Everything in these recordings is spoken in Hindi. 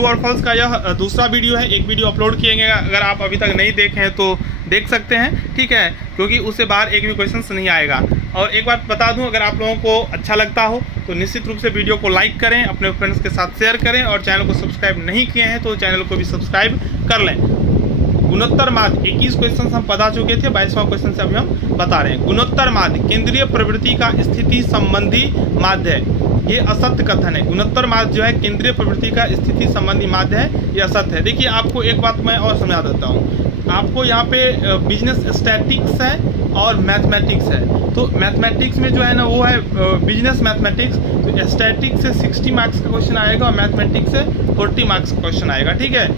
ट्रू और फॉल्स का यह दूसरा वीडियो है। एक वीडियो अपलोड किए गए, अगर आप अभी तक नहीं देखे हैं तो देख सकते हैं, ठीक है, क्योंकि उससे बाहर एक भी क्वेश्चन नहीं आएगा। और एक बात बता दूं, अगर आप लोगों को अच्छा लगता हो तो निश्चित रूप से वीडियो को लाइक करें, अपने फ्रेंड्स के साथ शेयर करें, और चैनल को सब्सक्राइब नहीं किए हैं तो चैनल को भी सब्सक्राइब कर लें। गुणोत्तर माध्य 21 क्वेश्चन हम बता चुके थे, 22वां क्वेश्चन से अभी हम बता रहे हैं। गुणोत्तर माध्य केंद्रीय प्रवृत्ति का स्थिति संबंधी माध्य है, ये असत्य कथन है। गुणोत्तर माध्य जो है केंद्रीय प्रवृत्ति का स्थिति संबंधी माध्य है, ये असत्य है। देखिए आपको एक बात मैं और समझा देता हूँ। आपको यहाँ पे बिजनेस स्टैटिक्स है और मैथमेटिक्स है। तो मैथमेटिक्स में जो है ना वो है बिजनेस मैथमेटिक्स, तो स्टैटिक्स से 60 मार्क्स का क्वेश्चन आएगा और मैथमेटिक्स से 40 मार्क्स का क्वेश्चन आएगा, ठीक है।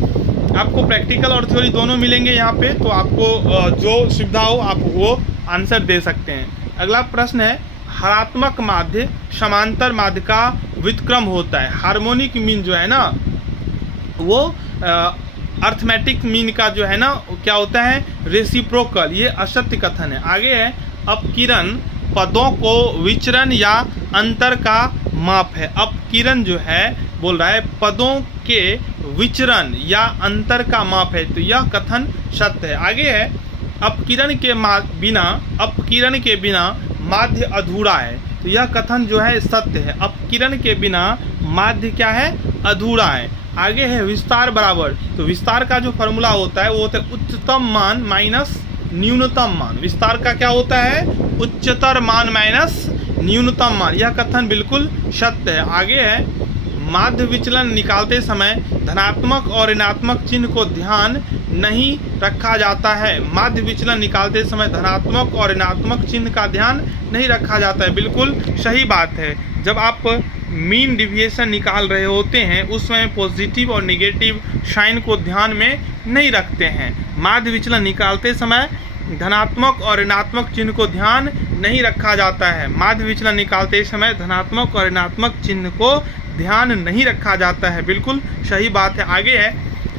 आपको प्रैक्टिकल और थ्योरी दोनों मिलेंगे यहाँ पे, तो आपको जो सुविधा हो आप वो आंसर दे सकते हैं। अगला प्रश्न है, हरात्मक माध्य समांतर माध्य का व्युत्क्रम होता है। हार्मोनिक मीन जो है ना वो अर्थमेटिक मीन का जो है ना क्या होता है, रेसिप्रोकल, ये असत्य कथन है। आगे है, अपकिरण पदों को विचरण या अंतर का माप है। अपकिरण जो है बोल रहा है पदों के विचरण या अंतर का माप है, तो यह कथन सत्य है। आगे है, अपकिरण के बिना माध्य अधूरा है, तो यह कथन जो है सत्य है। अपकिरण के बिना माध्य क्या है, अधूरा है। आगे है, विस्तार बराबर, तो विस्तार का जो फॉर्मूला होता है वो होता है उच्चतम मान माइनस न्यूनतम मान। विस्तार का क्या होता है, उच्चतर मान माइनस न्यूनतम मान, यह कथन बिल्कुल सत्य है। आगे है, माध्य विचलन निकालते समय धनात्मक और ऋणात्मक चिन्ह को ध्यान नहीं रखा जाता है। माध्य विचलन निकालते समय धनात्मक और ऋणात्मक चिन्ह का ध्यान नहीं रखा जाता है, बिल्कुल सही बात है। जब आप मीन डिविएशन निकाल रहे होते हैं उस समय पॉजिटिव और नेगेटिव साइन को ध्यान में नहीं रखते हैं। माध्य विचलन निकालते समय धनात्मक और ऋणात्मक चिन्ह को ध्यान नहीं रखा जाता है। माध्य विचलन निकालते समय धनात्मक और ऋणात्मक चिन्ह को ध्यान नहीं रखा जाता है, बिल्कुल सही बात है। आगे है,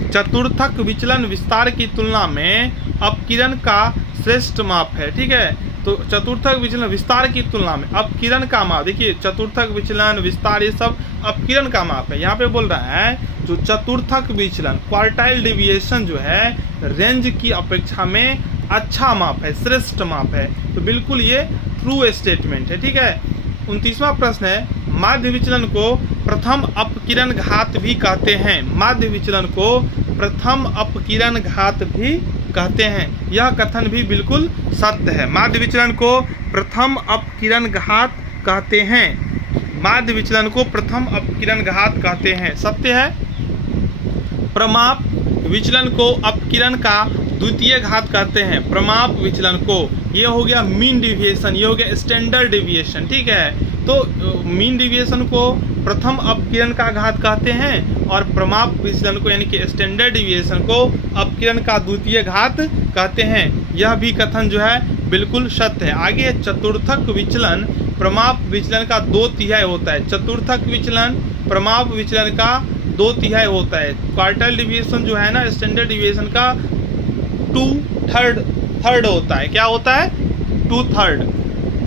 चतुर्थक विचलन विस्तार की तुलना में अपकिरण का श्रेष्ठ माप है, ठीक है। तो चतुर्थक विचलन विस्तार की तुलना में अपकिरण का माप, देखिए चतुर्थक विचलन विस्तार ये सब अपकिरण का माप है। यहाँ पे बोल रहा है जो चतुर्थक विचलन क्वार्टाइल डेविएशन जो है रेंज की अपेक्षा में अच्छा माप है, श्रेष्ठ माप है, तो बिल्कुल ये ट्रू स्टेटमेंट है, ठीक है। 29वां प्रश्न है, माध्य विचलन को प्रथम अपकिरण घात भी कहते हैं। माध्य विचलन को प्रथम अपकिरण घात भी कहते हैं, यह कथन भी बिल्कुल सत्य है। माध्य विचलन को प्रथम अपकिरण घात कहते हैं। माध्य विचलन को प्रथम अपकिरण घात कहते हैं, सत्य है। प्रमाप विचलन को अपकिरण का द्वितीय घात कहते हैं। प्रमाप विचलन को, ये हो गया मीन डिविएशन, ये हो गया स्टैंडर्ड डिविएशन, ठीक है। तो मीन डिविएशन को प्रथम अपकिरण का घात कहते हैं और प्रमाप विचलन को यानी कि स्टैंडर्ड डिविएशन को अपकिरण का द्वितीय घात कहते हैं, यह भी कथन जो है बिल्कुल सत्य है। आगे चतुर्थक विचलन प्रमाप विचलन का 2/3 होता है। चतुर्थक विचलन प्रमाप विचलन का 2/3 होता है। क्वार्टाइल डिविएशन जो है ना स्टैंडर्ड डिविएशन का 2/3 होता है। क्या होता है, 2/3।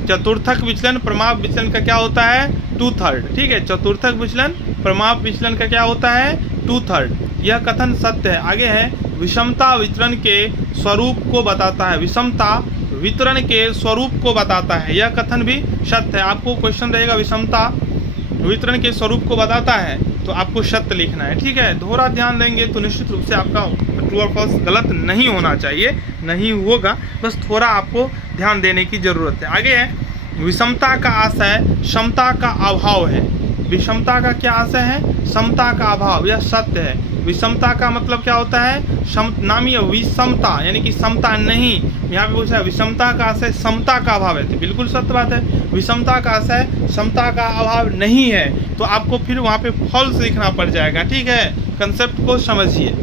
चतुर्थक विचलन प्रमाप विचलन का क्या होता है, 2/3, ठीक है। चतुर्थक विचलन प्रमाप विचलन का क्या होता है, 2/3, यह कथन सत्य है। आगे है, विषमता वितरण के स्वरूप को बताता है। विषमता वितरण के स्वरूप को बताता है, यह कथन भी सत्य है। आपको क्वेश्चन रहेगा विषमता वितरण के स्वरूप को बताता है, तो आपको सत्य लिखना है, ठीक है। दोहरा ध्यान देंगे तो निश्चित रूप से आपका ट्रू और फॉल्स गलत नहीं होना चाहिए, नहीं होगा, बस थोड़ा आपको ध्यान देने की जरूरत है। आगे है, विषमता का आशय समता का अभाव है। विषमता का क्या आशय है, समता का अभाव, यह सत्य है। विषमता का मतलब क्या होता है, नामीय विषमता यानी कि समता नहीं। यहाँ पे पूछा है विषमता का आशय समता का अभाव है, तो बिल्कुल सत्य बात है। विषमता का आशय समता का अभाव नहीं है, तो आपको फिर वहाँ पे फॉल्स लिखना पड़ जाएगा, ठीक है। कंसेप्ट को समझिए।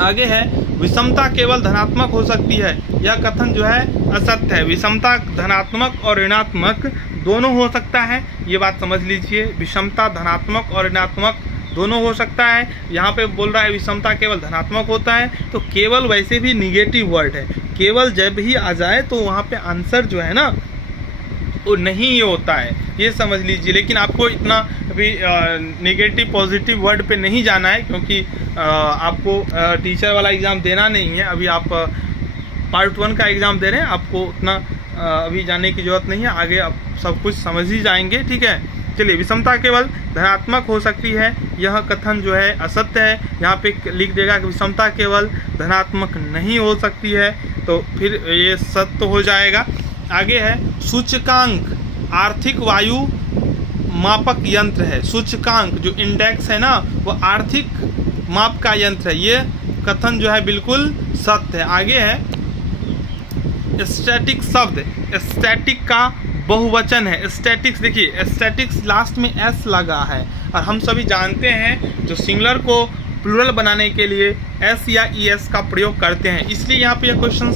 आगे है, विषमता केवल धनात्मक हो सकती है, यह कथन जो है असत्य है। विषमता धनात्मक और ऋणात्मक दोनों हो सकता है, ये बात समझ लीजिए। विषमता धनात्मक और ऋणात्मक दोनों हो सकता है। यहाँ पे बोल रहा है विषमता केवल धनात्मक होता है, तो केवल वैसे भी निगेटिव वर्ड है, केवल जब ही आ जाए तो वहाँ पे आंसर जो है ना वो नहीं होता है, ये समझ लीजिए। लेकिन आपको इतना अभी नेगेटिव पॉजिटिव वर्ड पे नहीं जाना है, क्योंकि आपको टीचर वाला एग्ज़ाम देना नहीं है। अभी आप पार्ट 1 का एग्ज़ाम दे रहे हैं, आपको उतना अभी जाने की ज़रूरत नहीं है, आगे आप सब कुछ समझ ही जाएंगे, ठीक है। चलिए, विषमता केवल धनात्मक हो सकती है, यह कथन जो है असत्य है। यहाँ पे लिख देगा कि विषमता केवल धनात्मक नहीं हो सकती है, तो फिर ये सत्य हो जाएगा। आगे है सूचकांक आर्थिक वायु मापक यंत्र है। सूचकांक जो इंडेक्स है ना, वो आर्थिक माप का यंत्र है, ये कथन जो है बिल्कुल सत्य है। आगे है स्टैटिक शब्द, स्टैटिक का बहुवचन है। स्टैटिक्स, देखिए स्टैटिक्स लास्ट में एस लगा है, और हम सभी जानते हैं जो सिंगुलर को प्लूरल बनाने के लिए एस या ई एस का प्रयोग करते हैं, इसलिए यहाँ पे यह क्वेश्चन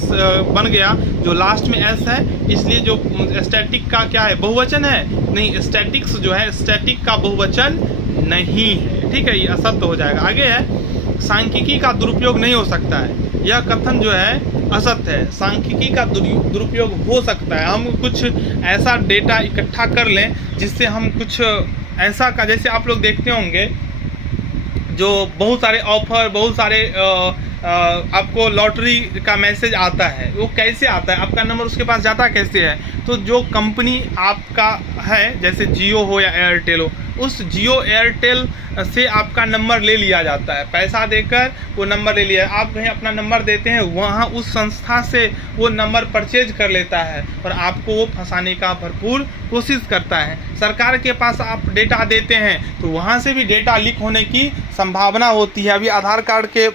बन गया। जो लास्ट में एस है, इसलिए जो स्टैटिक का क्या है, बहुवचन है? नहीं, स्टैटिक्स जो है स्टैटिक का बहुवचन नहीं है, ठीक है, ये असत्य हो जाएगा। आगे है सांख्यिकी का दुरुपयोग नहीं हो सकता है, यह कथन जो है असत्य है। सांख्यिकी का दुरुपयोग हो सकता है, हम कुछ ऐसा डेटा इकट्ठा कर लें जिससे हम कुछ ऐसा का, जैसे आप लोग देखते होंगे जो बहुत सारे ऑफर, बहुत सारे आपको लॉटरी का मैसेज आता है, वो कैसे आता है, आपका नंबर उसके पास जाता कैसे है? तो जो कंपनी आपका है, जैसे जियो हो या एयरटेल हो, उस जियो एयरटेल से आपका नंबर ले लिया जाता है, पैसा देकर वो नंबर ले लिया। आप कहीं अपना नंबर देते हैं, वहाँ उस संस्था से वो नंबर परचेज कर लेता है और आपको वो फंसाने का भरपूर कोशिश करता है। सरकार के पास आप डेटा देते हैं तो वहाँ से भी डेटा लीक होने की संभावना होती है। अभी आधार कार्ड के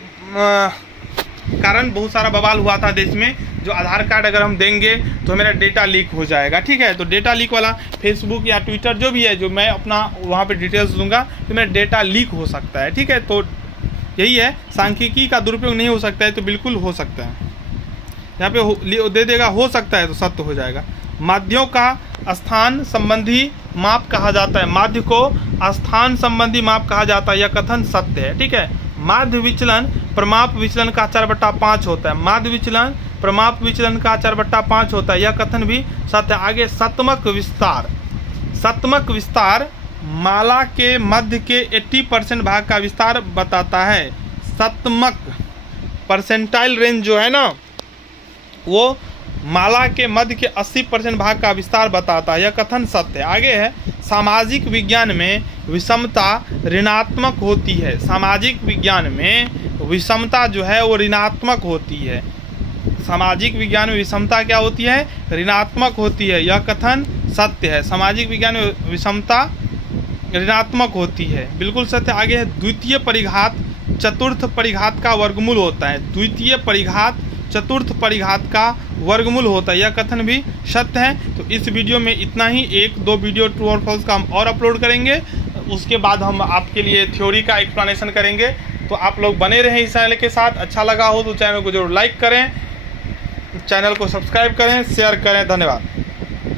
कारण बहुत सारा बवाल हुआ था देश में, जो आधार कार्ड अगर हम देंगे तो मेरा डेटा लीक हो जाएगा, ठीक है। तो डेटा लीक वाला फेसबुक या ट्विटर जो भी है, जो मैं अपना वहाँ पे डिटेल्स दूंगा तो मेरा डेटा लीक हो सकता है, ठीक है। तो यही है, सांख्यिकी का दुरुपयोग नहीं हो सकता है, तो बिल्कुल हो सकता है। यहाँ पे दे देगा हो सकता है, तो सत्य हो जाएगा। माध्यों का स्थान संबंधी माप कहा जाता है, माध्य को स्थान संबंधी माप कहा जाता है, यह कथन सत्य है, ठीक है। माध्य विचलन प्रमाप विचलन का 4/5 होता है, माध्य विचलन प्रमाप विचलन का 4/5 होता है, यह कथन भी सत्य है। आगे सतमक विस्तार, सतमक विस्तार माला के मध्य के 80% भाग का विस्तार बताता है। सतमक परसेंटाइल रेंज जो है ना, वो माला के मध्य के 80% भाग का विस्तार बताता है, यह कथन सत्य है। आगे है सामाजिक विज्ञान में विषमता ऋणात्मक होती है, सामाजिक विज्ञान में विषमता जो है वो ऋणात्मक होती है। सामाजिक विज्ञान में विषमता क्या होती है? ऋणात्मक होती है, यह कथन सत्य है। सामाजिक विज्ञान में विषमता ऋणात्मक होती है, बिल्कुल सत्य। आगे है द्वितीय परिघात चतुर्थ परिघात का वर्गमूल होता है, द्वितीय परिघात चतुर्थ परिघात का वर्गमूल होता है, यह कथन भी सत्य है। तो इस वीडियो में इतना ही, 1-2 वीडियो ट्रू और फॉल्स का हम और अपलोड करेंगे, उसके बाद हम आपके लिए थ्योरी का एक्सप्लेनेशन करेंगे। तो आप लोग बने रहें इस चैनल के साथ। अच्छा लगा हो तो चैनल को जरूर लाइक करें, चैनल को सब्सक्राइब करें, शेयर करें। धन्यवाद।